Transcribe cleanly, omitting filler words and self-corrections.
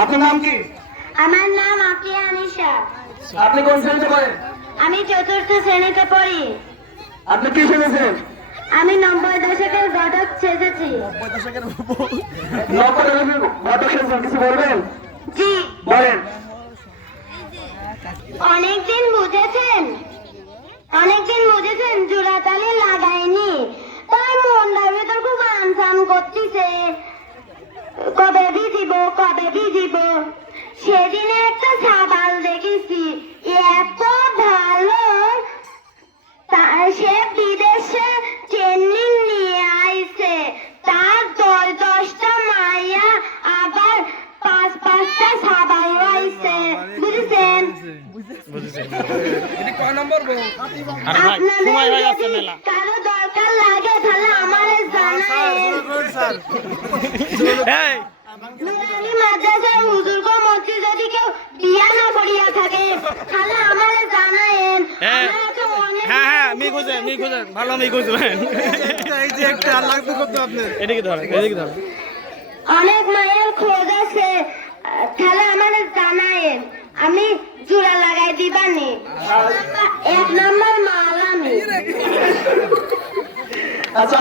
আপনার নাম কি? আমার নাম আকিয়া আনিশা। আপনি কোন শ্রেণীতে পড়েন? আমি ৪র্থ শ্রেণীতে পড়ি। আপনি কি শুনেছেন? আমি ৯০ দশকের ঘটক সেজেছি। ৯০ দশকের ঘটক সেজেছেন, কিছু বলবেন? জি। বলেন। অনেকদিন বুঝেছেন জোড়াতালি লাগাইনি, তাই মনটার ভেতর খুব আনসান করতেছে, কবে ভিজিব। সেদিনে একটা সাবাল দেখেছি, এত ভালো, সে বিদেশে ট্রেনিং নিয়ে আইছে, তার 10-10টা মাইয়া আবার 5-5টা সাবাই আইছে, বুঝেছেন? আপনাদের যদি কারো দরকার লাগে তাহলে আমারে জানায়েন। নুরানি মাদ্রাসার হুজুরগো মসজিদ যদি কেউ বিয়া না করিয়া থাকে তাহলে আমারে জানায়েন। হ্যাঁ মি খুঁজেন ভালো মি খুঁজবেন। এই যে একটা লাগবে কত আপনার, এদিকে ধরেন। অনেক মায়ের খোঁজ আছে, তাহলে আমারে জানায়েন, আমি জোড়া লাগাই দিবানি। 1 নম্বর মাল আমি। আচ্ছা।